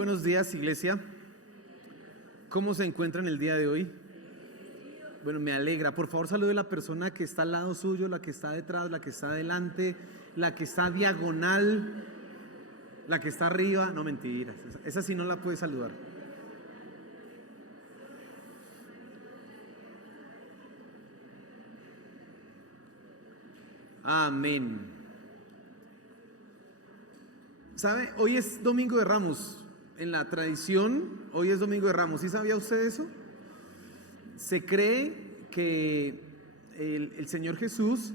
Buenos días, iglesia. ¿Cómo se encuentran el día de hoy? Bueno, me alegra. Por favor, salude a la persona que está al lado suyo, la que está detrás, la que está adelante, la que está diagonal, la que está arriba. No, mentiras. Esa sí no la puede saludar. Amén. ¿Sabe? Hoy es Domingo de Ramos. En la tradición, hoy es Domingo de Ramos. ¿Sí sabía usted eso? Se cree que el Señor Jesús,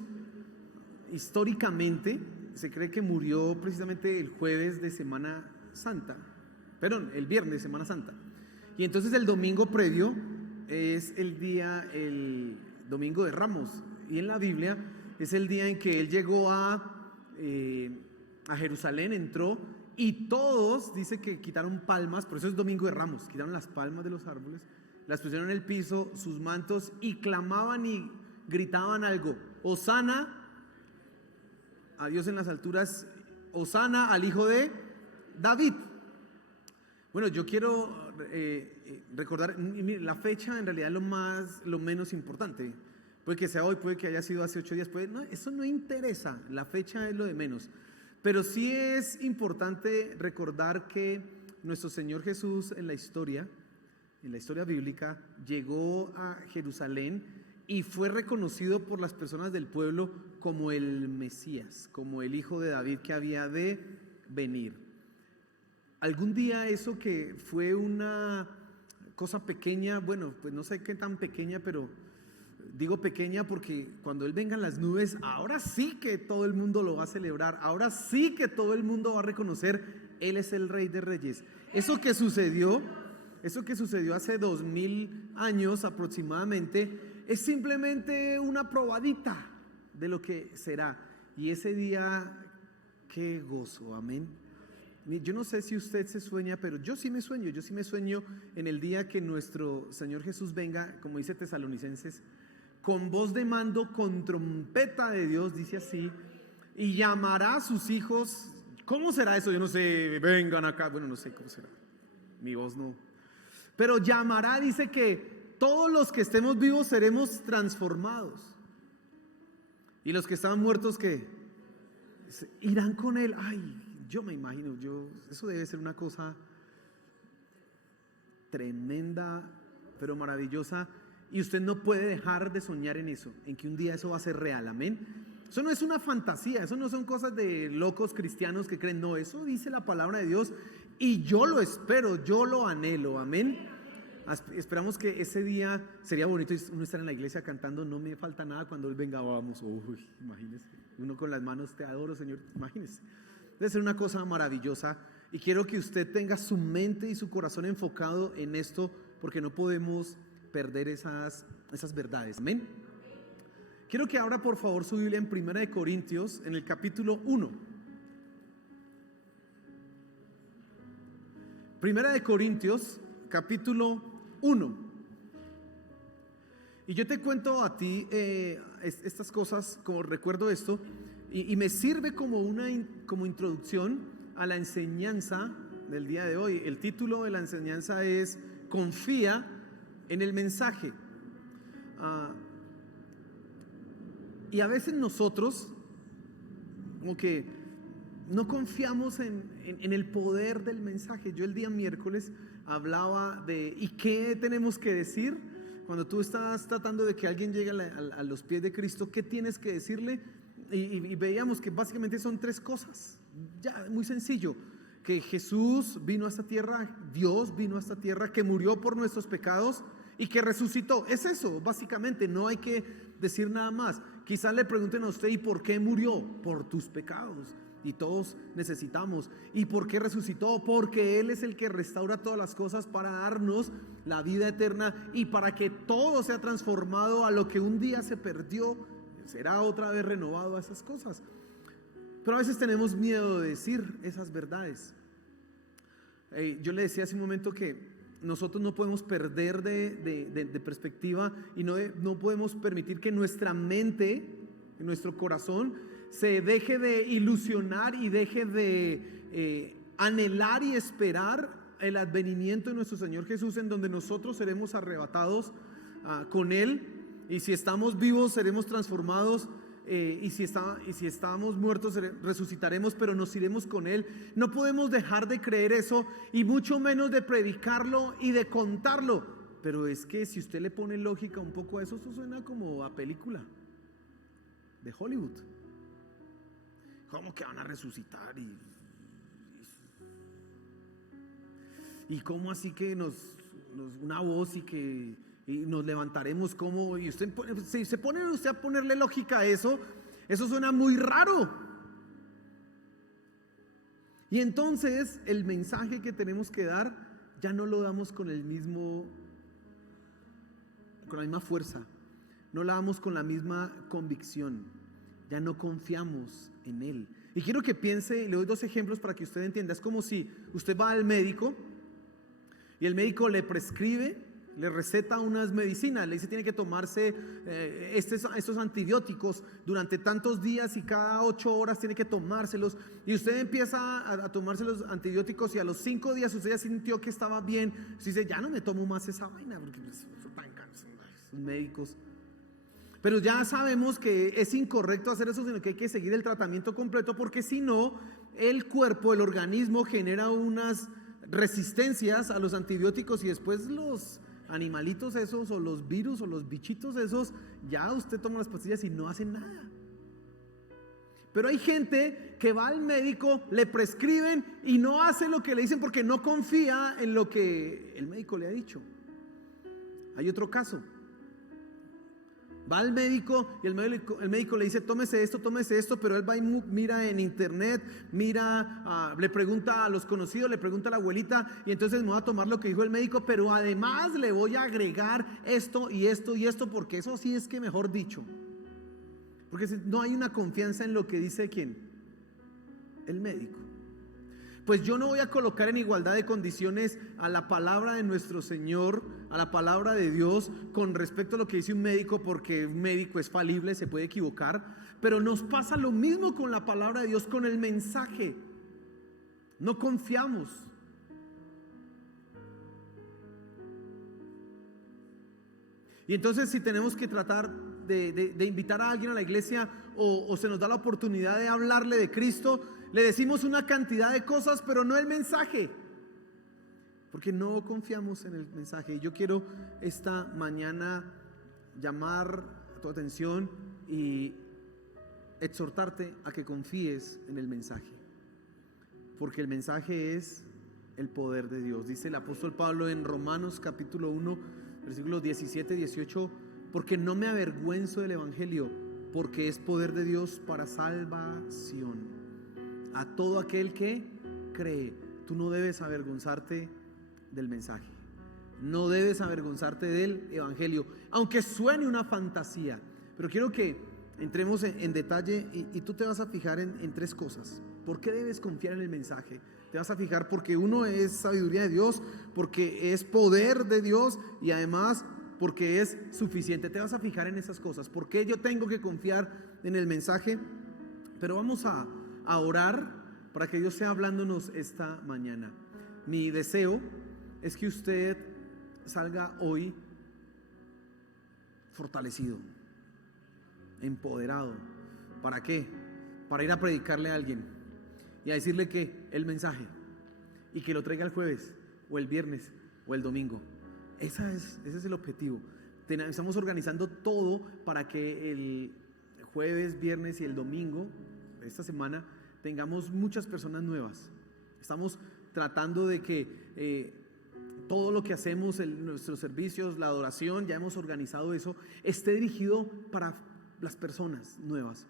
históricamente, se cree que murió precisamente el jueves de Semana Santa. Perdón, el viernes de Semana Santa. Y entonces el domingo previo es el Domingo de Ramos. Y en la Biblia es el día en que Él llegó a Jerusalén, entró. Y todos, dice que quitaron palmas, por eso es Domingo de Ramos, quitaron las palmas de los árboles, las pusieron en el piso, sus mantos, y clamaban y gritaban algo: Hosana a Dios en las alturas, Hosana al Hijo de David. Bueno, yo quiero recordar, la fecha en realidad es lo menos importante. Puede que sea hoy, puede que haya sido hace 8 días, no, eso no interesa, la fecha es lo de menos. Pero sí es importante recordar que nuestro Señor Jesús en la historia bíblica, llegó a Jerusalén y fue reconocido por las personas del pueblo como el Mesías, como el Hijo de David que había de venir. Algún día eso que fue una cosa pequeña, bueno, pues no sé qué tan pequeña, pero digo pequeña porque cuando Él venga en las nubes, ahora sí que todo el mundo lo va a celebrar, ahora sí que todo el mundo va a reconocer: Él es el Rey de Reyes. Eso que sucedió hace 2000 años aproximadamente, es simplemente una probadita de lo que será. Y ese día, qué gozo, amén. Yo no sé si usted se sueña, pero yo sí me sueño en el día que nuestro Señor Jesús venga, como dice Tesalonicenses, con voz de mando, con trompeta de Dios, dice así, y llamará a sus hijos. ¿Cómo será eso? Yo no sé, vengan acá, bueno, no sé cómo será, mi voz no. Pero llamará, dice que todos los que estemos vivos seremos transformados. Y los que estaban muertos, ¿qué? Irán con Él. Ay, yo me imagino, eso debe ser una cosa tremenda, pero maravillosa. Y usted no puede dejar de soñar en eso, en que un día eso va a ser real, amén. Eso no es una fantasía, eso no son cosas de locos cristianos que creen, no, eso dice la palabra de Dios y yo lo espero, yo lo anhelo, amén. Esperamos que ese día, sería bonito uno estar en la iglesia cantando No me falta nada cuando Él venga, vamos, uy, imagínese, uno con las manos, te adoro Señor, imagínese. Debe ser una cosa maravillosa y quiero que usted tenga su mente y su corazón enfocado en esto, porque no podemos perder esas verdades, amén. Quiero que abra por favor su Biblia en 1 Corintios, en el capítulo 1. 1 Corintios, capítulo 1. Y yo te cuento a ti estas cosas, como recuerdo esto, y me sirve como introducción a la enseñanza del día de hoy. El título de la enseñanza es Confía en el mensaje. Y a veces nosotros como que no confiamos en el poder del mensaje. Yo el día miércoles hablaba de ¿y qué tenemos que decir? Cuando tú estás tratando de que alguien llegue a los pies de Cristo, ¿qué tienes que decirle? Y veíamos que básicamente son 3 cosas, ya muy sencillo: que Jesús vino a esta tierra, Dios vino a esta tierra, que murió por nuestros pecados y que resucitó. Es eso, básicamente, no hay que decir nada más. Quizás le pregunten a usted: ¿y por qué murió? Por tus pecados. Y todos necesitamos. ¿Y por qué resucitó? Porque Él es el que restaura todas las cosas para darnos la vida eterna y para que todo sea transformado a lo que un día se perdió, será otra vez renovado a esas cosas. Pero a veces tenemos miedo de decir esas verdades. Yo le decía hace un momento que nosotros no podemos perder de perspectiva y no podemos permitir que nuestra mente, nuestro corazón, se deje de ilusionar y deje de anhelar y esperar el advenimiento de nuestro Señor Jesús, en donde nosotros seremos arrebatados con Él, y si estamos vivos seremos transformados, y si estamos muertos resucitaremos, pero nos iremos con Él. No podemos dejar de creer eso, y mucho menos de predicarlo y de contarlo. Pero es que si usted le pone lógica un poco a eso, eso suena como a película de Hollywood. ¿Cómo que van a resucitar? ¿Y cómo así que una voz y nos levantaremos? ¿Cómo? Y usted, si se pone usted a ponerle lógica a eso suena muy raro. Y entonces el mensaje que tenemos que dar ya no lo damos con la misma fuerza, no la damos con la misma convicción, ya no confiamos en Él. Y quiero que piense, le doy 2 ejemplos para que usted entienda. Es como si usted va al médico y el médico le prescribe, le receta unas medicinas, le dice tiene que tomarse estos antibióticos durante tantos días y cada 8 horas tiene que tomárselos, y usted empieza a tomarse los antibióticos y a los 5 días usted ya sintió que estaba bien. Usted dice ya no me tomo más esa vaina porque son tan cansados esos médicos. Pero ya sabemos que es incorrecto hacer eso, sino que hay que seguir el tratamiento completo, porque si no, el cuerpo, el organismo genera unas resistencias a los antibióticos, y después los animalitos esos, o los virus, o los bichitos esos, ya usted toma las pastillas y no hace nada. Pero hay gente que va al médico, le prescriben y no hace lo que le dicen porque no confía en lo que el médico le ha dicho. Hay otro caso. Va al médico y el médico le dice tómese esto, pero él va y mira en internet, le pregunta a los conocidos, le pregunta a la abuelita, y entonces me voy a tomar lo que dijo el médico, pero además le voy a agregar esto y esto y esto, porque eso sí es que mejor dicho. Porque no hay una confianza en lo que dice ¿quién? El médico. Pues yo no voy a colocar en igualdad de condiciones a la palabra de nuestro Señor, a la palabra de Dios, con respecto a lo que dice un médico, porque un médico es falible, se puede equivocar. Pero nos pasa lo mismo con la palabra de Dios, con el mensaje. No confiamos. Y entonces, si tenemos que tratar de invitar a alguien a la iglesia, o se nos da la oportunidad de hablarle de Cristo, le decimos una cantidad de cosas, pero no el mensaje, porque no confiamos en el mensaje. Y yo quiero esta mañana llamar tu atención y exhortarte a que confíes en el mensaje, porque el mensaje es el poder de Dios. Dice el apóstol Pablo en Romanos capítulo 1, versículos 17 y 18: porque no me avergüenzo del evangelio, porque es poder de Dios para salvación a todo aquel que cree. Tú no debes avergonzarte del mensaje, no debes avergonzarte del evangelio, aunque suene una fantasía. Pero quiero que entremos en detalle, y tú te vas a fijar en 3 cosas. ¿Por qué debes confiar en el mensaje? Te vas a fijar porque uno es sabiduría de Dios, porque es poder de Dios, y además porque es suficiente. Te vas a fijar en esas cosas. ¿Por qué yo tengo que confiar en el mensaje? Pero vamos a orar para que Dios sea hablándonos esta mañana. Mi deseo es que usted salga hoy fortalecido, empoderado. ¿Para qué? Para ir a predicarle a alguien y a decirle que el mensaje, y que lo traiga el jueves o el viernes o el domingo. Ese es el objetivo. Estamos organizando todo para que el jueves, viernes y el domingo de esta semana tengamos muchas personas nuevas. Estamos tratando de que todo lo que hacemos, nuestros servicios, la adoración, ya hemos organizado eso, esté dirigido para las personas nuevas.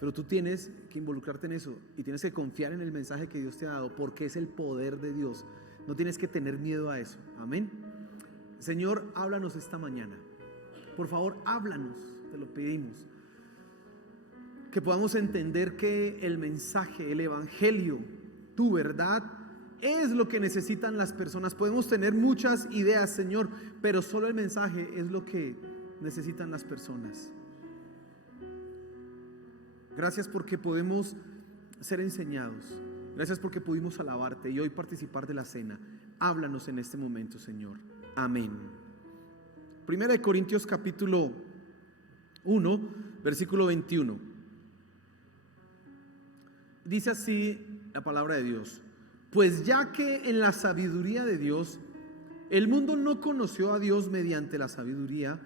Pero tú tienes que involucrarte en eso y tienes que confiar en el mensaje que Dios te ha dado, porque es el poder de Dios. No tienes que tener miedo a eso. Amén. Señor, háblanos esta mañana. Por favor, háblanos, te lo pedimos. Que podamos entender que el mensaje, el evangelio, tu verdad, es lo que necesitan las personas. Podemos tener muchas ideas, Señor, pero solo el mensaje es lo que necesitan las personas. Gracias porque podemos ser enseñados. Gracias porque pudimos alabarte y hoy participar de la cena. Háblanos en este momento, Señor. Amén. Primera de Corintios capítulo 1, versículo 21. Dice así la palabra de Dios: pues ya que en la sabiduría de Dios el mundo no conoció a Dios mediante la sabiduría,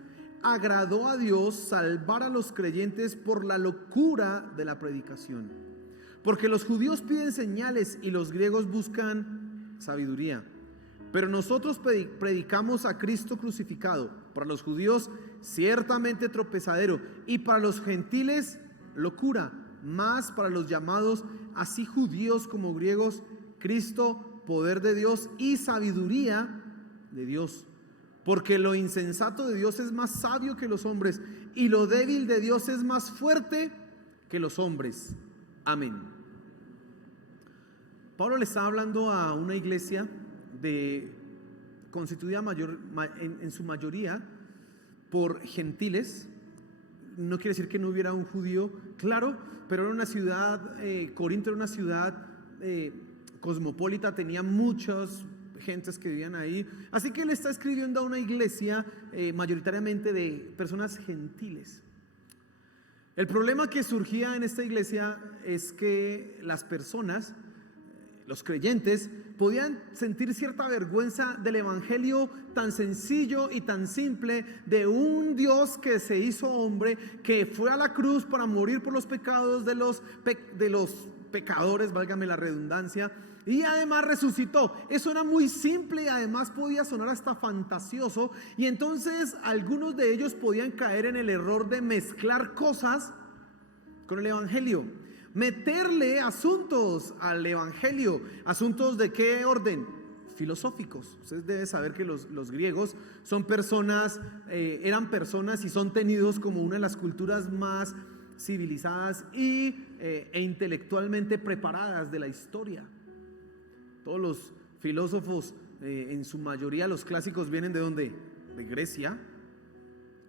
agradó a Dios salvar a los creyentes por la locura de la predicación. Porque los judíos piden señales y los griegos buscan sabiduría. Pero nosotros predicamos a Cristo crucificado, para los judíos ciertamente tropezadero, y para los gentiles locura, más para los llamados, así judíos como griegos, Cristo, poder de Dios y sabiduría de Dios. Porque lo insensato de Dios es más sabio que los hombres, y lo débil de Dios es más fuerte que los hombres. Amén. Pablo le está hablando a una iglesia constituida en su mayoría por gentiles. No quiere decir que no hubiera un judío, claro, pero era una ciudad, Corinto era una ciudad cosmopolita, tenía muchas gentes que vivían ahí, así que él está escribiendo a una iglesia mayoritariamente de personas gentiles. El problema que surgía en esta iglesia es que las personas, los creyentes, podían sentir cierta vergüenza del evangelio tan sencillo y tan simple de un Dios que se hizo hombre, que fue a la cruz para morir por los pecados de los pecadores, válgame la redundancia, y además resucitó. Eso era muy simple y además podía sonar hasta fantasioso, y entonces algunos de ellos podían caer en el error de mezclar cosas con el evangelio, meterle asuntos al evangelio. ¿Asuntos de qué orden? Filosóficos. Ustedes deben saber que los griegos son personas, eran personas y son tenidos como una de las culturas más civilizadas e intelectualmente preparadas de la historia. Todos los filósofos, en su mayoría los clásicos, vienen ¿de dónde? De Grecia.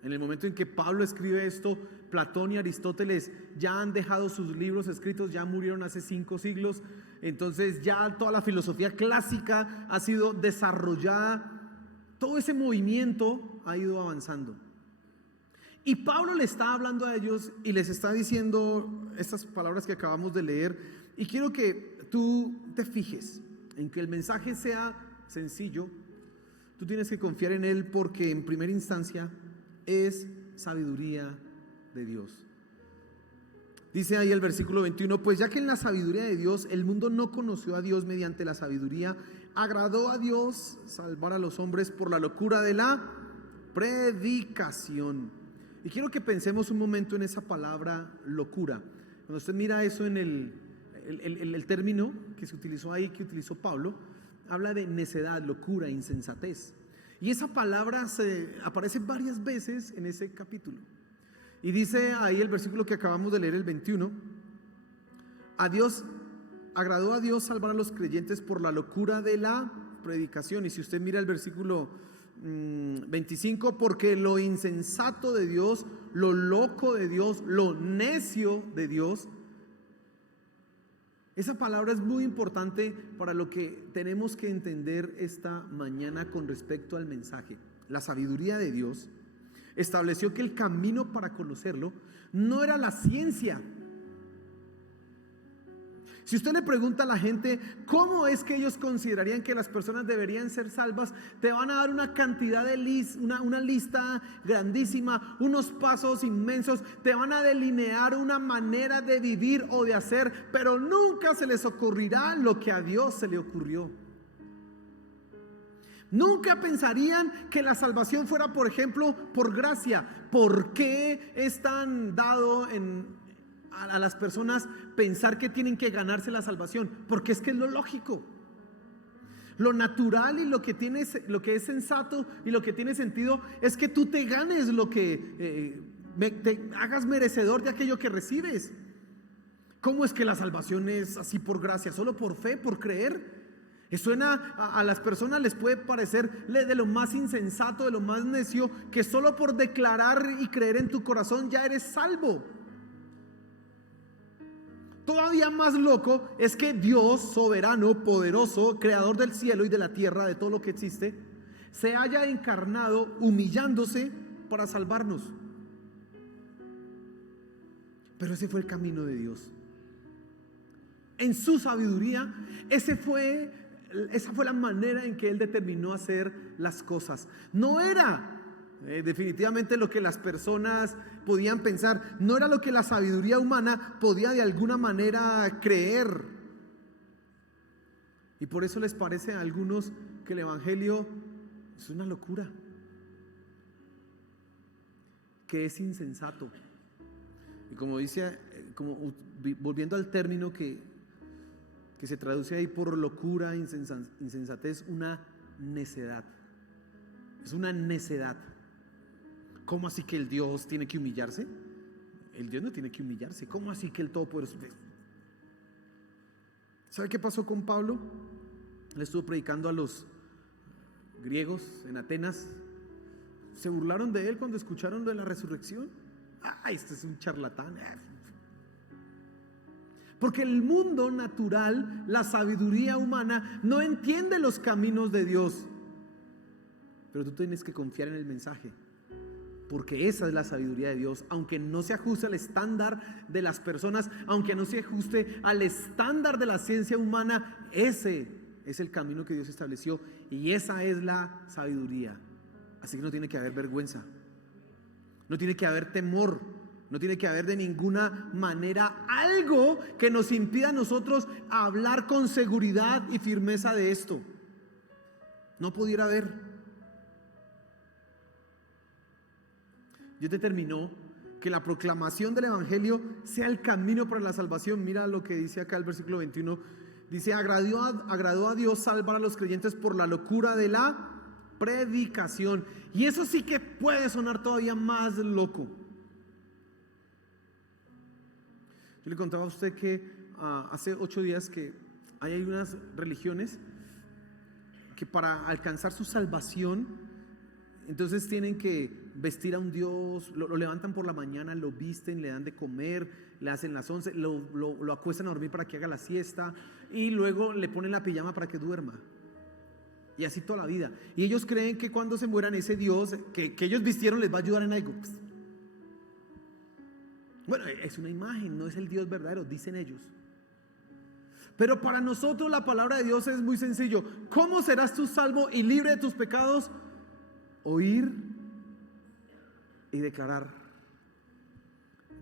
En el momento en que Pablo escribe esto, Platón y Aristóteles ya han dejado sus libros escritos, ya murieron hace 5 siglos. Entonces ya toda la filosofía clásica ha sido desarrollada, todo ese movimiento ha ido avanzando. Y Pablo le está hablando a ellos y les está diciendo estas palabras que acabamos de leer, y quiero que tú te fijes en que el mensaje sea sencillo. Tú tienes que confiar en él porque en primera instancia es sabiduría de Dios. Dice ahí el versículo 21: pues ya que en la sabiduría de Dios el mundo no conoció a Dios mediante la sabiduría, agradó a Dios salvar a los hombres por la locura de la predicación. Y quiero que pensemos un momento en esa palabra locura. Cuando usted mira eso en el término que se utilizó ahí, que utilizó Pablo, habla de necedad, locura, insensatez. Y esa palabra aparece varias veces en ese capítulo. Y dice ahí el versículo que acabamos de leer, el 21: agradó a Dios salvar a los creyentes por la locura de la predicación. Y si usted mira el versículo 25: porque lo insensato de Dios, lo loco de Dios, lo necio de Dios. Esa palabra es muy importante para lo que tenemos que entender esta mañana con respecto al mensaje. La sabiduría de Dios estableció que el camino para conocerlo no era la ciencia. Si usted le pregunta a la gente cómo es que ellos considerarían que las personas deberían ser salvas, te van a dar una cantidad de una lista grandísima, unos pasos inmensos, te van a delinear una manera de vivir o de hacer, pero nunca se les ocurrirá lo que a Dios se le ocurrió. Nunca pensarían que la salvación fuera, por ejemplo, por gracia. ¿Por qué es tan dado a las personas pensar que tienen que ganarse la salvación? Porque es que es lo lógico, lo natural, y lo que es sensato y lo que tiene sentido es que tú te ganes lo que te hagas merecedor de aquello que recibes. ¿Cómo es que la salvación es así por gracia? ¿Solo por fe, por creer? Suena a las personas, les puede parecer de lo más insensato, de lo más necio, que solo por declarar y creer en tu corazón ya eres salvo. todavía más loco es que Dios, soberano, poderoso, creador del cielo y de la tierra, de todo lo que existe, se haya encarnado humillándose para salvarnos. Pero ese fue el camino de Dios. En su sabiduría, esa fue la manera en que Él determinó hacer las cosas. No era definitivamente lo que las personas podían pensar, no era lo que la sabiduría humana podía de alguna manera creer. Y por eso les parece a algunos que el evangelio es una locura, que es insensato. Y como dice, volviendo al término que se traduce ahí por locura, insensatez, una necedad. Es una necedad. ¿Cómo así que el Dios tiene que humillarse? El Dios no tiene que humillarse. ¿Cómo así que el Todopoderoso? ¿Sabe qué pasó con Pablo? Él estuvo predicando a los griegos en Atenas. Se burlaron de él cuando escucharon lo de la resurrección. Este es un charlatán. Porque el mundo natural, la sabiduría humana, no entiende los caminos de Dios. Pero tú tienes que confiar en el mensaje, porque esa es la sabiduría de Dios. Aunque no se ajuste al estándar de las personas, aunque no se ajuste al estándar de la ciencia humana, ese es el camino que Dios estableció, y esa es la sabiduría. Así que no tiene que haber vergüenza, no tiene que haber temor, no tiene que haber de ninguna manera algo que nos impida a nosotros hablar con seguridad y firmeza de esto. No pudiera haber. Dios determinó que la proclamación del evangelio sea el camino para la salvación. Mira lo que dice acá el versículo 21. Dice: agradó a Dios salvar a los creyentes por la locura de la predicación. Y eso sí que puede sonar todavía más loco. Yo le contaba a usted que hace 8 días que hay unas religiones que para alcanzar su salvación, entonces tienen que vestir a un Dios, lo levantan por la mañana, lo visten, le dan de comer, le hacen las 11, lo acuestan a dormir para que haga la siesta, y luego le ponen la pijama para que duerma. Y así toda la vida. Y ellos creen que cuando se mueran, ese Dios que ellos vistieron les va a ayudar en algo. Bueno, es una imagen, no es el Dios verdadero, dicen ellos. Pero para nosotros la palabra de Dios es muy sencillo. ¿Cómo serás tú salvo y libre de tus pecados? Oír y declarar.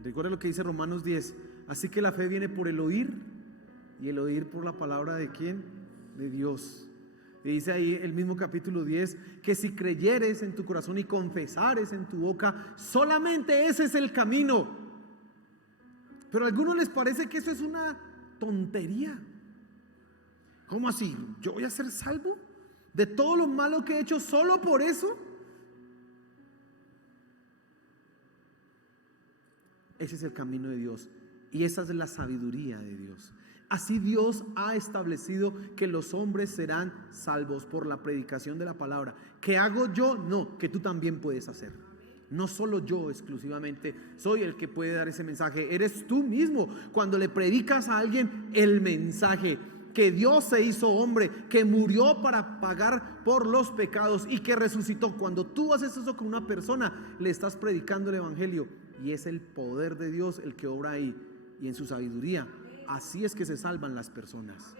Recuerda lo que dice Romanos 10. Así que la fe viene por el oír, y el oír por la palabra de ¿quién? De Dios. Y dice ahí el mismo capítulo 10 que si creyeres en tu corazón y confesares en tu boca, solamente ese es el camino. Pero a algunos les parece que eso es una tontería. ¿Cómo así? ¿Yo voy a ser salvo de todo lo malo que he hecho solo por eso? Ese es el camino de Dios, y esa es la sabiduría de Dios. Así Dios ha establecido que los hombres serán salvos por la predicación de la palabra. ¿Qué hago yo? No, que tú también puedes hacer. No solo yo exclusivamente soy el que puede dar ese mensaje, eres tú mismo. Cuando le predicas a alguien el mensaje que Dios se hizo hombre, que murió para pagar por los pecados y que resucitó, cuando tú haces eso con una persona, le estás predicando el evangelio, y es el poder de Dios el que obra ahí, y en su sabiduría. Así es que se salvan las personas.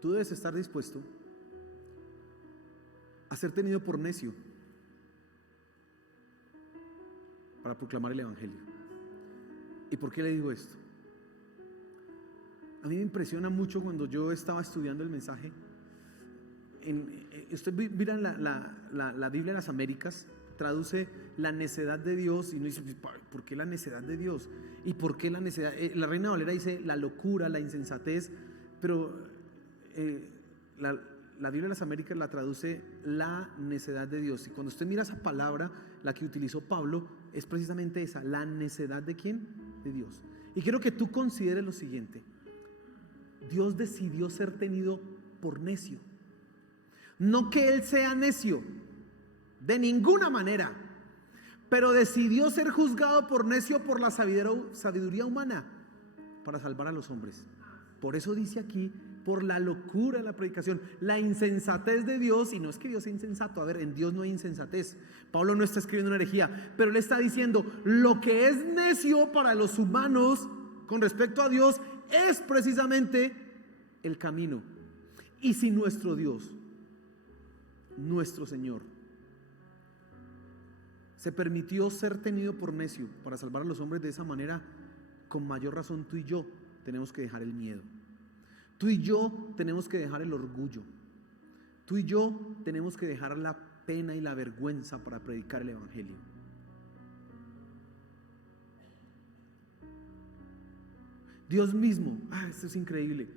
Tú debes estar dispuesto a ser tenido por necio para proclamar el evangelio. ¿Y por qué le digo esto? A mí me impresiona mucho cuando yo estaba estudiando el mensaje. Usted mira la Biblia de las Américas, traduce la necedad de Dios, y uno dice: ¿por qué la necedad de Dios? ¿Y por qué la necedad? La Reina Valera dice la locura, la insensatez, pero la Biblia de las Américas la traduce la necedad de Dios. Y cuando usted mira esa palabra, la que utilizó Pablo, es precisamente esa, la necedad de ¿quién? De Dios. Y quiero que tú consideres lo siguiente: Dios decidió ser tenido por necio. No que él sea necio, de ninguna manera, pero decidió ser juzgado por necio por la sabiduría humana para salvar a los hombres. Por eso dice aquí, por la locura de la predicación, la insensatez de Dios. Y no es que Dios sea insensato, a ver, en Dios no hay insensatez. Pablo no está escribiendo una herejía, pero le está diciendo, lo que es necio para los humanos con respecto a Dios es precisamente el camino. Y si nuestro Dios, nuestro Señor, se permitió ser tenido por necio para salvar a los hombres de esa manera, con mayor razón tú y yo tenemos que dejar el miedo. Tú y yo tenemos que dejar el orgullo. Tú y yo tenemos que dejar la pena y la vergüenza para predicar el evangelio. Dios mismo, esto es increíble.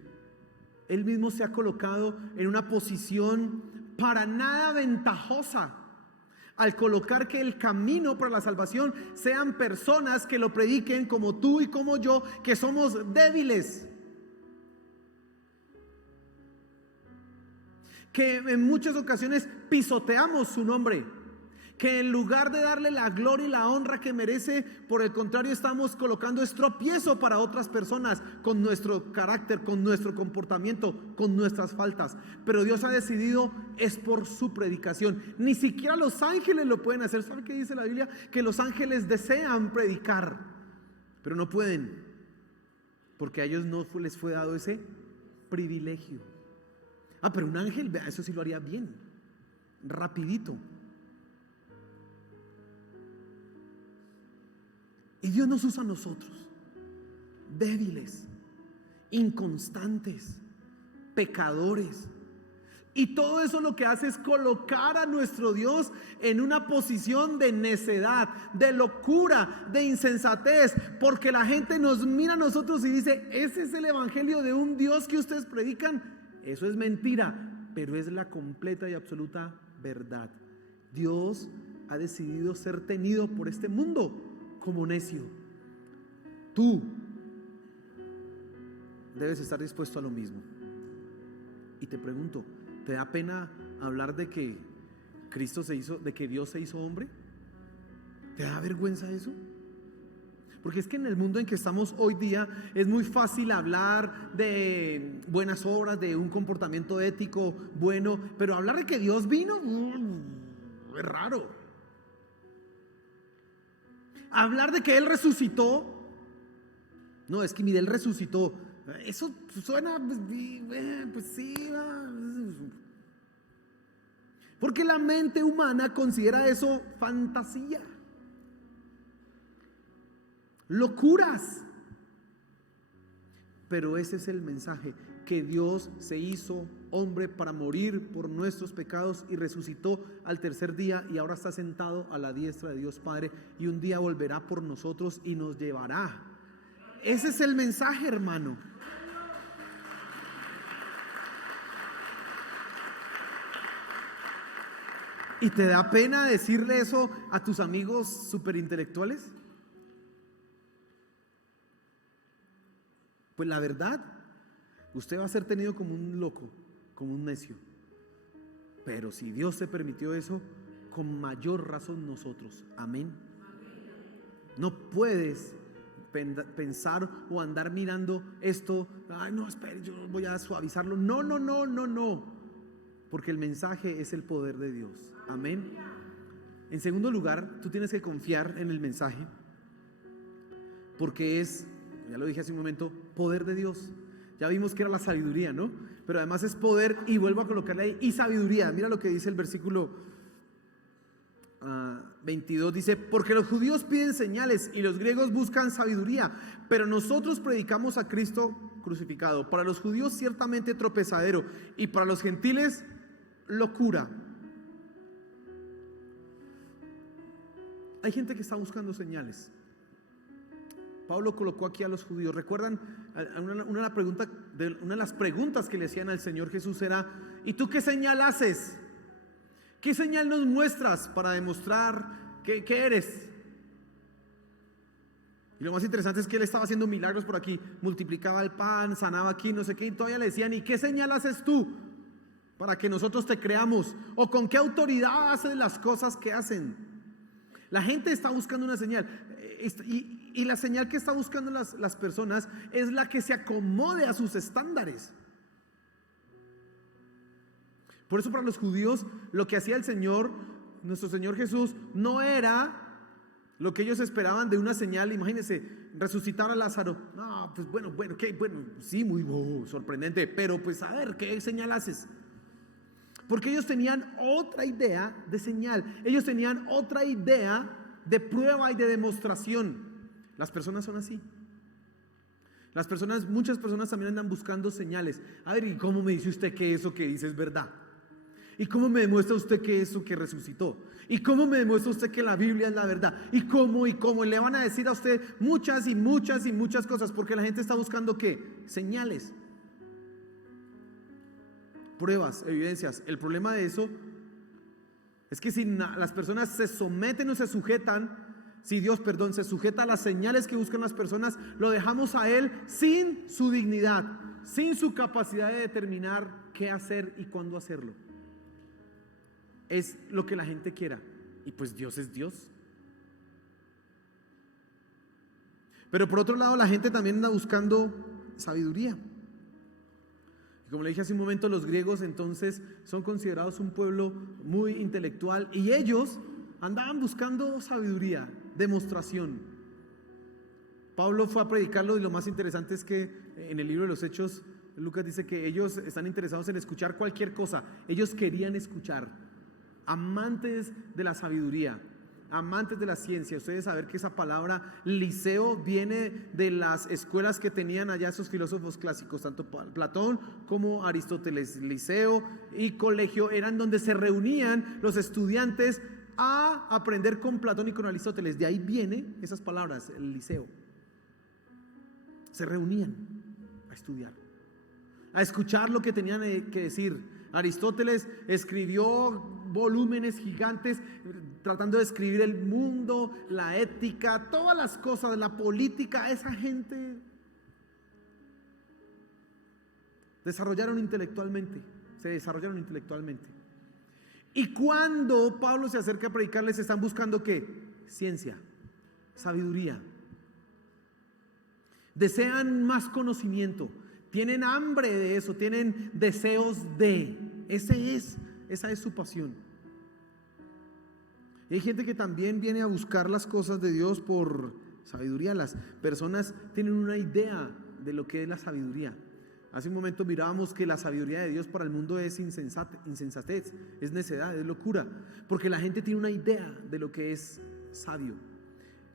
Él mismo se ha colocado en una posición para nada ventajosa al colocar que el camino para la salvación sean personas que lo prediquen como tú y como yo, que somos débiles, que en muchas ocasiones pisoteamos su nombre, que en lugar de darle la gloria y la honra que merece, por el contrario estamos colocando estropiezo para otras personas con nuestro carácter, con nuestro comportamiento, con nuestras faltas. Pero Dios ha decidido, es por su predicación. Ni siquiera los ángeles lo pueden hacer. ¿Sabe qué dice la Biblia? Que los ángeles desean predicar, pero no pueden, porque a ellos no les fue dado ese privilegio. Pero un ángel, eso sí lo haría bien, rapidito. Y Dios nos usa a nosotros, débiles, inconstantes, pecadores. Y todo eso lo que hace es colocar a nuestro Dios en una posición de necedad, de locura, de insensatez, porque la gente nos mira a nosotros y dice, ese es el evangelio de un Dios que ustedes predican. Eso es mentira, pero es la completa y absoluta verdad. Dios ha decidido ser tenido por este mundo como necio. Tú debes estar dispuesto a lo mismo. Y te pregunto, ¿te da pena hablar de que Cristo se hizo, de que Dios se hizo hombre? ¿Te da vergüenza eso? Porque es que en el mundo en que estamos hoy día es muy fácil hablar de buenas obras, de un comportamiento ético bueno, pero hablar de que Dios vino es raro. Hablar de que Él resucitó, no, es que mire, Él resucitó, eso suena, pues sí, porque la mente humana considera eso fantasía, locuras. Pero ese es el mensaje, que Dios se hizo hombre para morir por nuestros pecados y resucitó al tercer día y ahora está sentado a la diestra de Dios Padre y un día volverá por nosotros y nos llevará. Ese es el mensaje, hermano. ¿Y te da pena decirle eso a tus amigos superintelectuales? Pues la verdad, usted va a ser tenido como un loco, como un necio. Pero si Dios se permitió eso, con mayor razón nosotros. Amén. No puedes pensar o andar mirando esto, ay no, espere, yo voy a suavizarlo. No, no, no, no, no. Porque el mensaje es el poder de Dios. Amén. En segundo lugar, tú tienes que confiar en el mensaje, porque es, ya lo dije hace un momento, poder de Dios. Ya vimos que era la sabiduría, ¿no? Pero además es poder, y vuelvo a colocarle ahí, y sabiduría. Mira lo que dice el versículo 22, dice, porque los judíos piden señales y los griegos buscan sabiduría, pero nosotros predicamos a Cristo crucificado. Para los judíos ciertamente tropezadero, y para los gentiles locura. Hay gente que está buscando señales. Pablo colocó aquí a los judíos. ¿Recuerdan? Una de las preguntas que le hacían al Señor Jesús era, ¿y tú qué señal haces? ¿Qué señal nos muestras para demostrar que eres? Y lo más interesante es que él estaba haciendo milagros por aquí, multiplicaba el pan, sanaba aquí, no sé qué, y todavía le decían, ¿y qué señal haces tú? para que nosotros te creamos? ¿O con qué autoridad haces las cosas que hacen? La gente está buscando una señal. Y la señal que está buscando las personas es la que se acomode a sus estándares. Por eso para los judíos lo que hacía el Señor, nuestro Señor Jesús, no era lo que ellos esperaban de una señal. Imagínense, resucitar a Lázaro. No, pues bueno, sí, muy sorprendente, pero pues a ver, ¿qué señal haces? Porque ellos tenían otra idea de señal, ellos tenían otra idea de prueba y de demostración. Las personas son así. Muchas personas también andan buscando señales. A ver, ¿y cómo me dice usted que eso que dice es verdad? ¿Y cómo me demuestra usted que eso que resucitó? ¿Y cómo me demuestra usted que la Biblia es la verdad? ¿Y cómo? Y le van a decir a usted muchas cosas, porque la gente está buscando ¿qué? Señales, pruebas, evidencias. El problema de eso es que si las personas se someten o se sujetan, si Dios, se sujeta a las señales que buscan las personas, lo dejamos a Él sin su dignidad, sin su capacidad de determinar qué hacer y cuándo hacerlo. Es lo que la gente quiera, y pues Dios es Dios. Pero por otro lado, la gente también anda buscando sabiduría. Y como le dije hace un momento, los griegos entonces son considerados un pueblo muy intelectual, y ellos andaban buscando sabiduría, demostración. Pablo fue a predicarlo, y lo más interesante es que en el libro de los Hechos, Lucas dice que ellos están interesados en escuchar cualquier cosa. Ellos querían escuchar. Amantes de la sabiduría, amantes de la ciencia. Ustedes saben que esa palabra liceo viene de las escuelas que tenían allá esos filósofos clásicos, tanto Platón como Aristóteles. Liceo y colegio eran donde se reunían los estudiantes a aprender con Platón y con Aristóteles. De ahí vienen esas palabras, el liceo. Se reunían a estudiar, a escuchar lo que tenían que decir. Aristóteles escribió volúmenes gigantes tratando de escribir el mundo, la ética, todas las cosas, la política. Esa gente se desarrollaron intelectualmente. Y cuando Pablo se acerca a predicarles, están buscando ¿qué? Ciencia, sabiduría. Desean más conocimiento. Tienen hambre de eso, tienen deseos de. Esa es su pasión. Y hay gente que también viene a buscar las cosas de Dios por sabiduría. Las personas tienen una idea de lo que es la sabiduría. Hace un momento mirábamos que la sabiduría de Dios para el mundo es insensatez, es necedad, es locura. Porque la gente tiene una idea de lo que es sabio.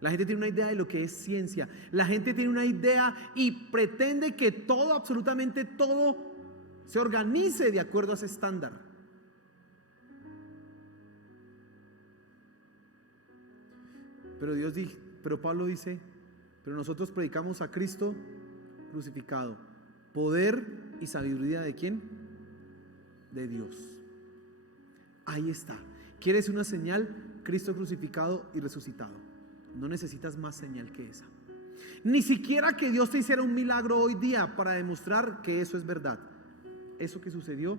La gente tiene una idea de lo que es ciencia. La gente tiene una idea y pretende que todo, absolutamente todo, se organice de acuerdo a ese estándar. Pero Pablo dice, pero nosotros predicamos a Cristo crucificado. Poder y sabiduría ¿de quién? De Dios. Ahí está. ¿Quieres una señal? Cristo crucificado y resucitado. No necesitas más señal que esa. Ni siquiera que Dios te hiciera un milagro hoy día para demostrar que eso es verdad. Eso que sucedió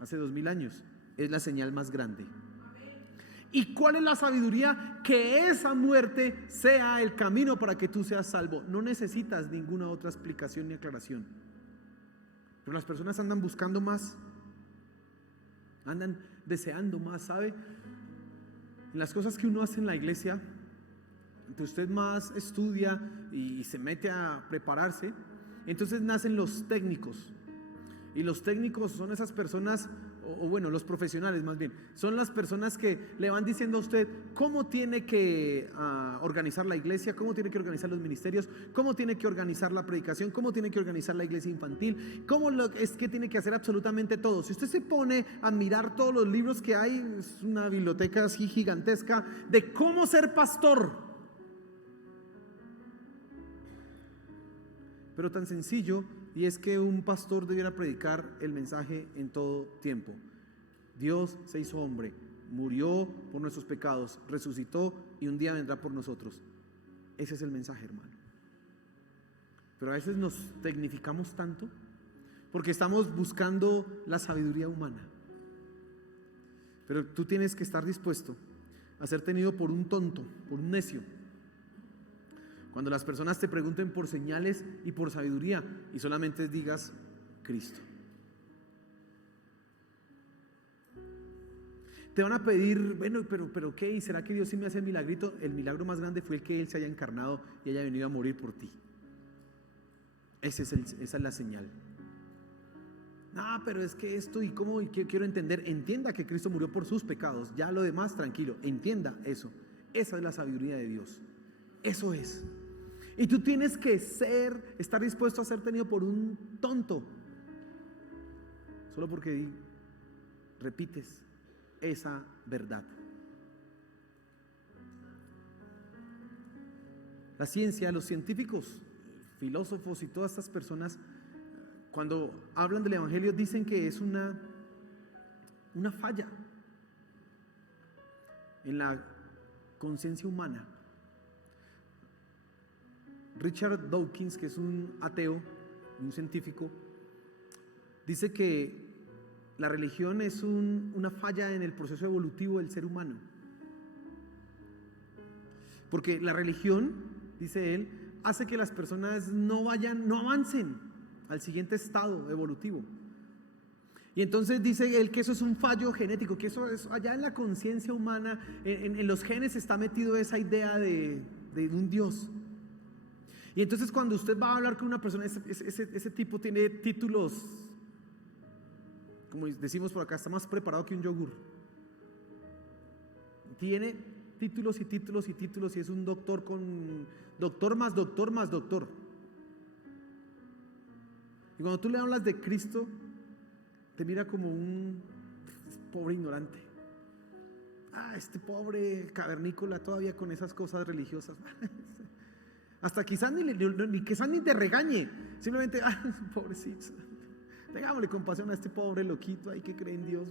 hace 2000 años es la señal más grande. ¿Y cuál es la sabiduría? Que esa muerte sea el camino para que tú seas salvo. No necesitas ninguna otra explicación ni aclaración. Pero las personas andan buscando más, andan deseando más, ¿sabe? Las cosas que uno hace en la iglesia, entonces usted más estudia y se mete a prepararse, entonces nacen los técnicos. Y los técnicos son esas personas, o bueno, los profesionales más bien, son las personas que le van diciendo a usted cómo tiene que organizar la iglesia, cómo tiene que organizar los ministerios, cómo tiene que organizar la predicación, cómo tiene que organizar la iglesia infantil, es que tiene que hacer absolutamente todo. Si usted se pone a mirar todos los libros que hay, es una biblioteca así gigantesca de cómo ser pastor. Pero tan sencillo. Y es que un pastor debiera predicar el mensaje en todo tiempo. Dios se hizo hombre, murió por nuestros pecados, resucitó y un día vendrá por nosotros. Ese es el mensaje, hermano. Pero a veces nos tecnificamos tanto, porque estamos buscando la sabiduría humana. Pero tú tienes que estar dispuesto a ser tenido por un tonto, por un necio. Cuando las personas te pregunten por señales y por sabiduría y solamente digas Cristo. Te van a pedir, bueno, pero ¿qué? ¿Y será que Dios sí me hace el milagrito? El milagro más grande fue el que Él se haya encarnado y haya venido a morir por ti. Esa es la señal. No, pero es que esto y cómo, y quiero entender. Entienda que Cristo murió por sus pecados. Ya lo demás, tranquilo, entienda eso. Esa es la sabiduría de Dios. Eso es. Y tú tienes que estar dispuesto a ser tenido por un tonto, solo porque repites esa verdad. La ciencia, los científicos, filósofos y todas estas personas, cuando hablan del evangelio, dicen que es una falla en la conciencia humana. Richard Dawkins, que es un ateo, un científico, dice que la religión es una falla en el proceso evolutivo del ser humano. Porque la religión, dice él, hace que las personas no avancen al siguiente estado evolutivo. Y entonces dice él que eso es un fallo genético, que eso es allá en la conciencia humana, en los genes está metido esa idea de un Dios. Y entonces cuando usted va a hablar con una persona, ese tipo tiene títulos, como decimos por acá, está más preparado que un yogur. Tiene títulos y títulos y títulos y es un doctor con doctor más doctor más doctor. Y cuando tú le hablas de Cristo, te mira como un pobre ignorante. Este pobre cavernícola todavía con esas cosas religiosas. Hasta quizás ni te regañe, simplemente, pobrecito, tengámosle compasión a este pobre loquito ahí que cree en Dios.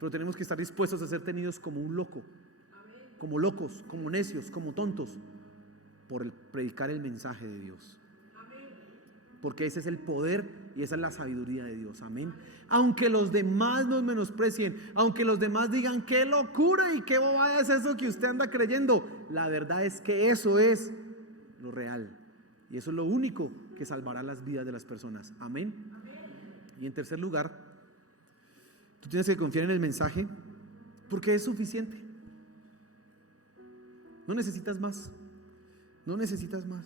Pero tenemos que estar dispuestos a ser tenidos como un loco, como locos, como necios, como tontos, por predicar el mensaje de Dios. Porque ese es el poder y esa es la sabiduría de Dios. Amén. Aunque los demás nos menosprecien, aunque los demás digan qué locura y qué bobada es eso que usted anda creyendo, la verdad es que eso es lo real y eso es lo único que salvará las vidas de las personas. Amén. Y en tercer lugar, tú tienes que confiar en el mensaje porque es suficiente. No necesitas más. No necesitas más.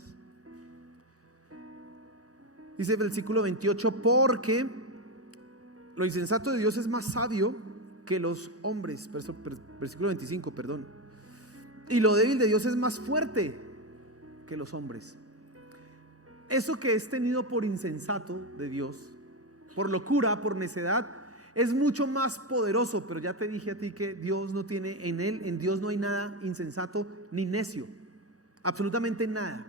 Dice el versículo 28, porque lo insensato de Dios es más sabio que los hombres. Versículo 25, perdón. Y lo débil de Dios es más fuerte que los hombres. Eso que es tenido por insensato de Dios, por locura, por necedad, es mucho más poderoso. Pero ya te dije a ti que Dios no tiene en Dios no hay nada insensato ni necio. Absolutamente nada.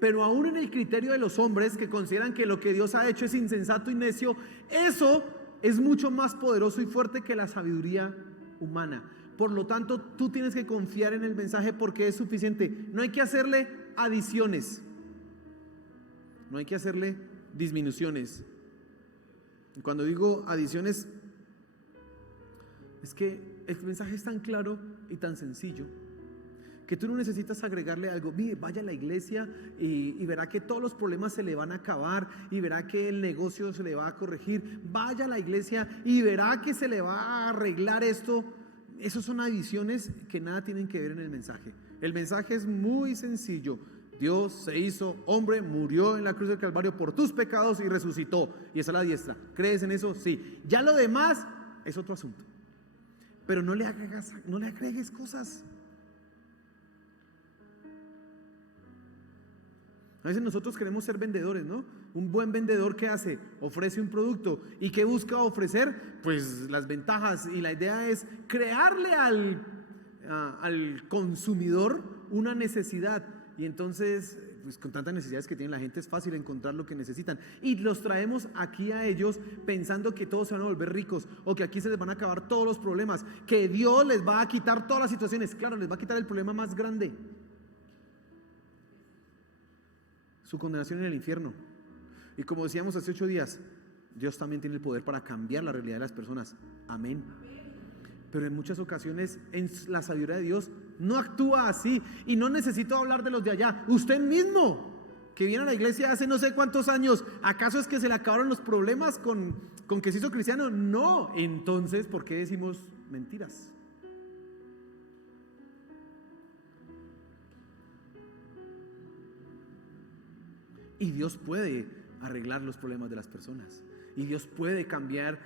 Pero aún en el criterio de los hombres que consideran que lo que Dios ha hecho es insensato y necio, eso es mucho más poderoso y fuerte que la sabiduría humana. Por lo tanto, tú tienes que confiar en el mensaje porque es suficiente. No hay que hacerle adiciones, no hay que hacerle disminuciones. Y cuando digo adiciones, es que el mensaje es tan claro y tan sencillo que tú no necesitas agregarle algo. Mire, vaya a la iglesia y verá que todos los problemas se le van a acabar y verá que el negocio se le va a corregir. Vaya a la iglesia y verá que se le va a arreglar esto. Esas son adiciones que nada tienen que ver en el mensaje. El mensaje es muy sencillo. Dios se hizo hombre, murió en la cruz del Calvario por tus pecados y resucitó y está a la diestra. ¿Crees en eso? Sí. Ya lo demás es otro asunto. Pero no le agregues cosas. A veces nosotros queremos ser vendedores, ¿no? Un buen vendedor, ¿qué hace? Ofrece un producto. ¿Y qué busca ofrecer? Pues las ventajas. Y la idea es crearle al consumidor una necesidad. Y entonces, pues con tantas necesidades que tiene la gente, es fácil encontrar lo que necesitan. Y los traemos aquí a ellos pensando que todos se van a volver ricos o que aquí se les van a acabar todos los problemas, que Dios les va a quitar todas las situaciones. Claro, les va a quitar el problema más grande: su condenación en el infierno. Y como decíamos hace 8 días, Dios también tiene el poder para cambiar la realidad de las personas. Amén. Pero en muchas ocasiones en la sabiduría de Dios no actúa así. Y no necesito hablar de los de allá. Usted mismo, que viene a la iglesia hace no sé cuántos años, ¿acaso es que se le acabaron los problemas con que se hizo cristiano? No. Entonces, ¿por qué decimos mentiras? Y Dios puede arreglar los problemas de las personas. Y Dios puede cambiar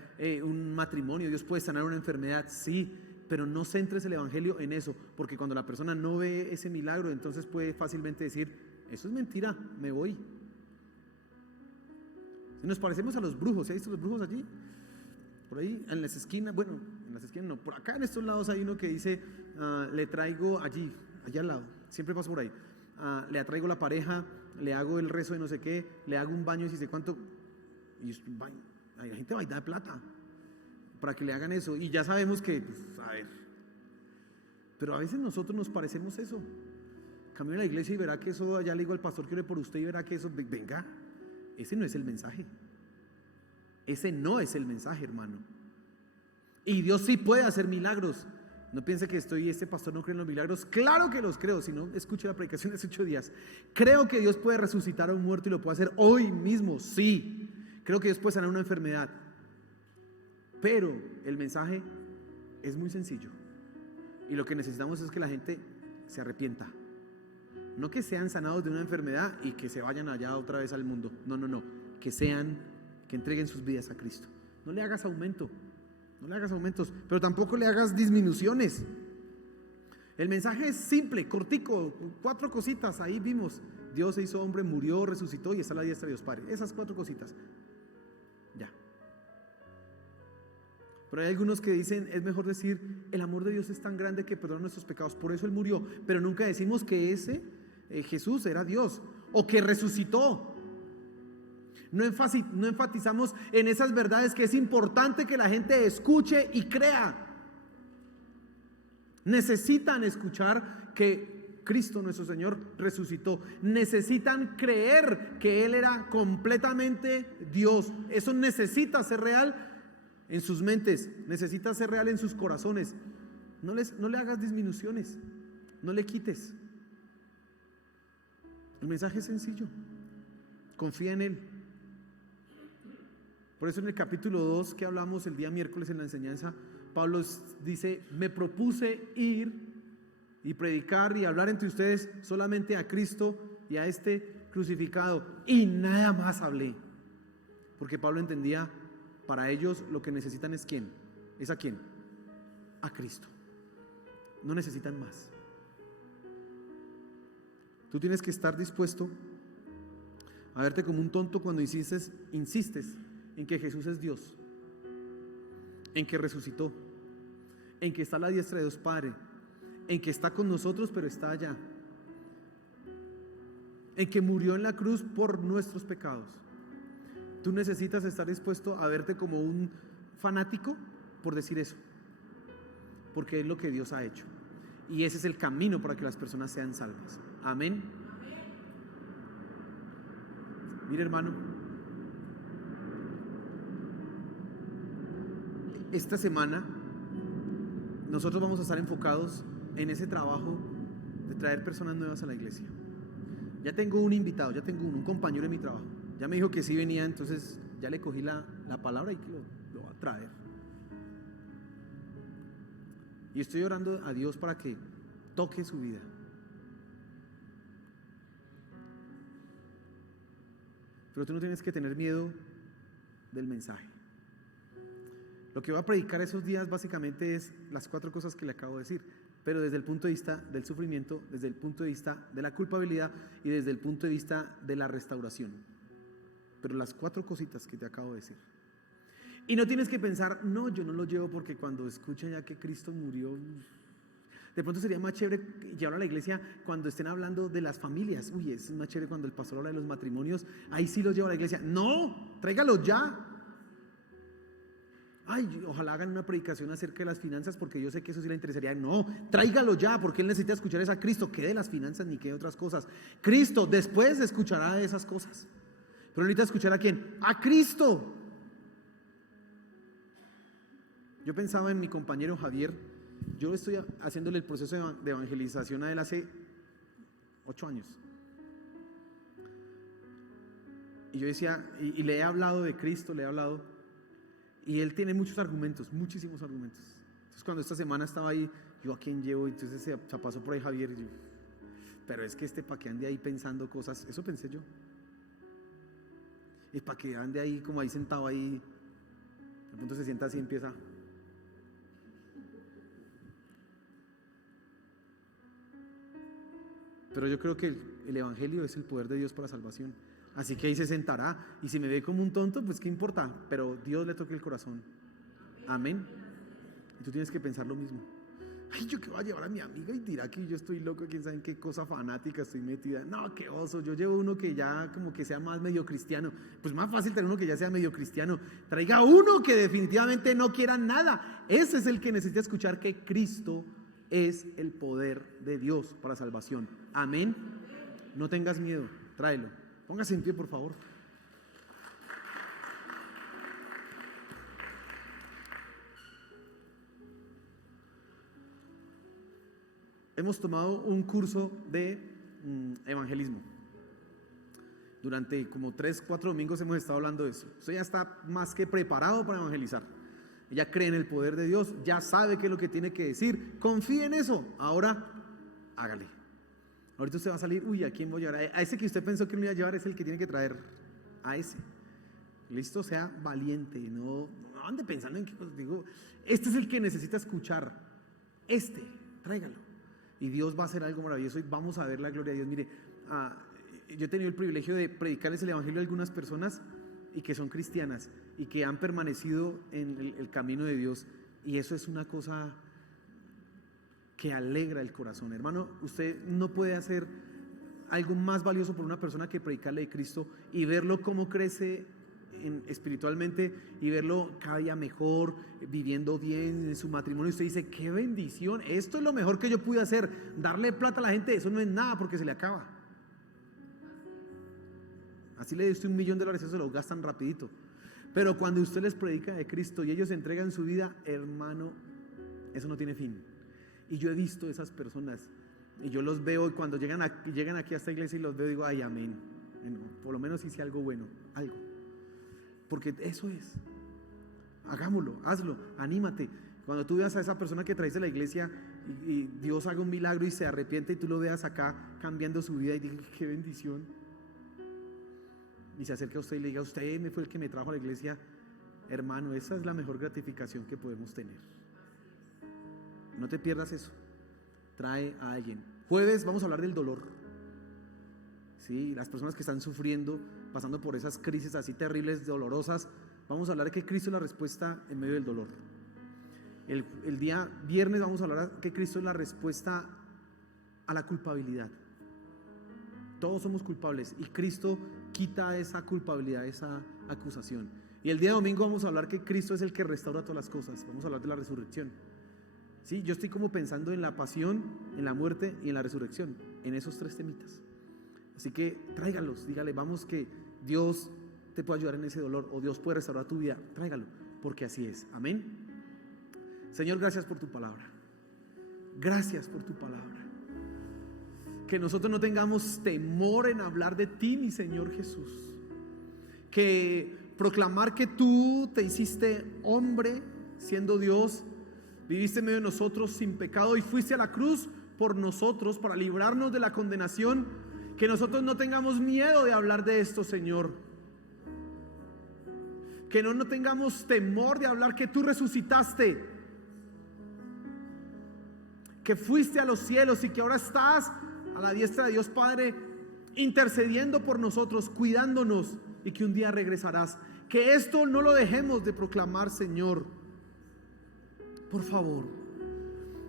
un matrimonio, Dios puede sanar una enfermedad, sí, pero no centres el evangelio en eso, porque cuando la persona no ve ese milagro, entonces puede fácilmente decir, eso es mentira, me voy. Si nos parecemos a los brujos, ¿se ha visto los brujos allí? Por ahí, en las esquinas, bueno, en las esquinas no, por acá en estos lados hay uno que dice, le traigo allá al lado, siempre paso por ahí, le atraigo la pareja, le hago el rezo de no sé qué, le hago un baño de si sé cuánto. Y la gente va a dar plata para que le hagan eso. Y ya sabemos que, pues, a ver. Pero a veces nosotros nos parecemos eso. Camine a la iglesia y verá que eso, allá le digo al pastor que ore por usted y verá que eso, venga, ese no es el mensaje. Ese no es el mensaje, hermano. Y Dios sí puede hacer milagros. No piense que este pastor no cree en los milagros. Claro que los creo, si no, escuche la predicación de hace 8 días. Creo que Dios puede resucitar a un muerto y lo puede hacer hoy mismo, sí. Creo que Dios puede sanar una enfermedad. Pero el mensaje es muy sencillo. Y lo que necesitamos es que la gente se arrepienta. No que sean sanados de una enfermedad y que se vayan allá otra vez al mundo. No. Que entreguen sus vidas a Cristo. No le hagas aumento. No le hagas aumentos, pero tampoco le hagas disminuciones. El mensaje es simple, cortico, 4 cositas. Ahí vimos, Dios se hizo hombre, murió, resucitó y está a la diestra de Dios Padre. Esas 4 cositas. Ya. Pero hay algunos que dicen, es mejor decir, el amor de Dios es tan grande que perdona nuestros pecados, por eso Él murió. Pero nunca decimos que Jesús era Dios o que resucitó. No enfatizamos en esas verdades que es importante que la gente escuche y crea. Necesitan escuchar que Cristo nuestro Señor resucitó. Necesitan creer que Él era completamente Dios. Eso necesita ser real en sus mentes, necesita ser real en sus corazones. No le hagas disminuciones, no le quites. El mensaje es sencillo. Confía en Él. Por eso en el capítulo 2 que hablamos el día miércoles en la enseñanza, Pablo dice, me propuse ir y predicar y hablar entre ustedes solamente a Cristo y a este crucificado, y nada más hablé. Porque Pablo entendía, para ellos lo que necesitan es ¿quién? ¿Es a quién? A Cristo. No necesitan más. Tú tienes que estar dispuesto a verte como un tonto cuando insistes en que Jesús es Dios, en que resucitó, en que está a la diestra de Dios Padre, en que está con nosotros pero está allá, en que murió en la cruz por nuestros pecados. Tú necesitas estar dispuesto a verte como un fanático por decir eso, porque es lo que Dios ha hecho y ese es el camino para que las personas sean salvas. Amén. Mire, hermano, esta semana nosotros vamos a estar enfocados en ese trabajo de traer personas nuevas a la iglesia. Ya tengo un invitado, ya tengo un compañero de mi trabajo. Ya me dijo que sí venía, entonces ya le cogí la palabra y que lo va a traer. Y estoy orando a Dios para que toque su vida. Pero tú no tienes que tener miedo del mensaje. Lo que va a predicar esos días básicamente es las 4 cosas que le acabo de decir, pero desde el punto de vista del sufrimiento, desde el punto de vista de la culpabilidad y desde el punto de vista de la restauración. Pero las 4 cositas que te acabo de decir. Y no tienes que pensar, no, yo no lo llevo porque cuando escuchan ya que Cristo murió, de pronto sería más chévere llevarlo a la iglesia cuando estén hablando de las familias. Uy, es más chévere cuando el pastor habla de los matrimonios, ahí sí los llevo a la iglesia. No, tráigalo ya. Ay, ojalá hagan una predicación acerca de las finanzas porque yo sé que eso sí le interesaría. No, tráigalo ya porque él necesita escuchar es a Cristo, que de las finanzas ni que de otras cosas. Cristo después escuchará de esas cosas. Pero necesitas escuchar ¿a quién? A Cristo. Yo pensaba en mi compañero Javier. Yo estoy haciéndole el proceso de evangelización a él hace 8 años. Y yo decía, y le he hablado de Cristo, le he hablado, y él tiene muchos argumentos, muchísimos argumentos. Entonces cuando esta semana estaba ahí, yo a quién llevo, entonces se pasó por ahí Javier, y yo, pero es que para que ande ahí pensando cosas, eso pensé yo. Y para que ande ahí como ahí sentado ahí, de pronto se sienta así y empieza. Pero yo creo que el evangelio es el poder de Dios para salvación. Así que ahí se sentará, y si me ve como un tonto, pues qué importa, pero Dios le toque el corazón. Amén. Y tú tienes que pensar lo mismo. Ay, yo que voy a llevar a mi amiga y dirá que yo estoy loco, quién sabe en qué cosa fanática estoy metida. No, qué oso, yo llevo uno que ya como que sea más medio cristiano. Pues más fácil tener uno que ya sea medio cristiano. Traiga uno que definitivamente no quiera nada. Ese es el que necesita escuchar que Cristo es el poder de Dios para salvación. Amén. No tengas miedo, tráelo. Póngase en pie, por favor. Hemos tomado un curso de evangelismo. Durante como 3-4 domingos hemos estado hablando de eso. Usted ya está más que preparado para evangelizar. Ella cree en el poder de Dios, ya sabe qué es lo que tiene que decir. Confíe en eso. Ahora, hágale. Ahorita usted va a salir, uy, ¿a quién voy a llevar? A ese que usted pensó que no iba a llevar es el que tiene que traer. A ese. Listo, sea valiente. No ande pensando en qué cosa. Digo, este es el que necesita escuchar. Tráigalo. Y Dios va a hacer algo maravilloso y vamos a ver la gloria de Dios. Mire, yo he tenido el privilegio de predicarles el evangelio a algunas personas y que son cristianas y que han permanecido en el camino de Dios, y eso es una cosa que alegra el corazón. Hermano, usted no puede hacer algo más valioso por una persona que predicarle de Cristo y verlo cómo crece espiritualmente y verlo cada día mejor, viviendo bien en su matrimonio. Usted dice, qué bendición, esto es lo mejor que yo pude hacer. Darle plata a la gente, eso no es nada porque se le acaba. Así le dio usted $1 millón, eso se lo gastan rapidito. Pero cuando usted les predica de Cristo y ellos entregan su vida, hermano, eso no tiene fin. Y yo he visto esas personas y yo los veo, y cuando llegan aquí a esta iglesia y los veo, digo, ay, amén. Bueno, por lo menos hice algo bueno, algo. Porque eso es. Hagámoslo, hazlo, anímate. Cuando tú veas a esa persona que traes de la iglesia y Dios haga un milagro y se arrepiente y tú lo veas acá cambiando su vida y digas, qué bendición. Y se acerca a usted y le diga, usted me fue el que me trajo a la iglesia. Hermano, esa es la mejor gratificación que podemos tener. No te pierdas eso. Trae a alguien. Jueves vamos a hablar del dolor. Sí, las personas que están sufriendo, pasando por esas crisis así terribles, dolorosas. Vamos a hablar de que Cristo es la respuesta en medio del dolor. El día viernes vamos a hablar de que Cristo es la respuesta a la culpabilidad. Todos somos culpables y Cristo quita esa culpabilidad, esa acusación. Y el día domingo vamos a hablar que Cristo es el que restaura todas las cosas. Vamos a hablar de la resurrección. Sí, yo estoy como pensando en la pasión, en la muerte y en la resurrección, en esos 3 temitas. Así que tráigalos, dígale, vamos, que Dios te puede ayudar en ese dolor, o Dios puede restaurar tu vida. Tráigalo, porque así es. Amén. Señor, gracias por tu palabra. Gracias por tu palabra. Que nosotros no tengamos temor en hablar de ti, mi Señor Jesús. Que proclamar que tú te hiciste hombre siendo Dios, viviste en medio de nosotros sin pecado y fuiste a la cruz por nosotros para librarnos de la condenación. Que nosotros no tengamos miedo de hablar de esto, Señor. Que no tengamos temor de hablar que tú resucitaste, que fuiste a los cielos y que ahora estás a la diestra de Dios Padre, intercediendo por nosotros, cuidándonos, y que un día regresarás. Que esto no lo dejemos de proclamar, Señor. Por favor,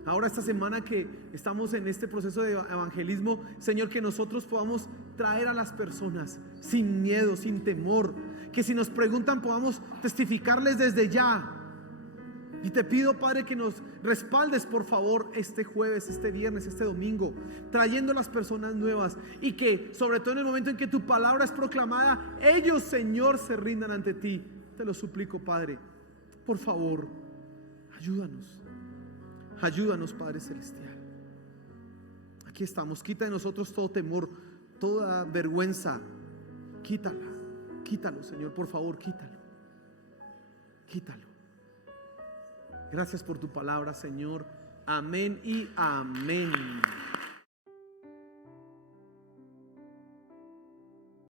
ahora esta semana que estamos en este proceso de evangelismo, Señor, que nosotros podamos traer a las personas sin miedo, sin temor. Que si nos preguntan podamos testificarles desde ya Y te pido, Padre, que nos respaldes, por favor, este jueves, este viernes, este domingo, trayendo las personas nuevas, y que, sobre todo en el momento en que tu palabra es proclamada, ellos, Señor, se rindan ante ti. Te lo suplico, Padre, por favor, ayúdanos. Ayúdanos, Padre Celestial. Aquí estamos. Quita de nosotros todo temor, toda vergüenza. Quítalo, Señor, por favor, quítalo. Gracias por tu palabra, Señor. Amén y amén.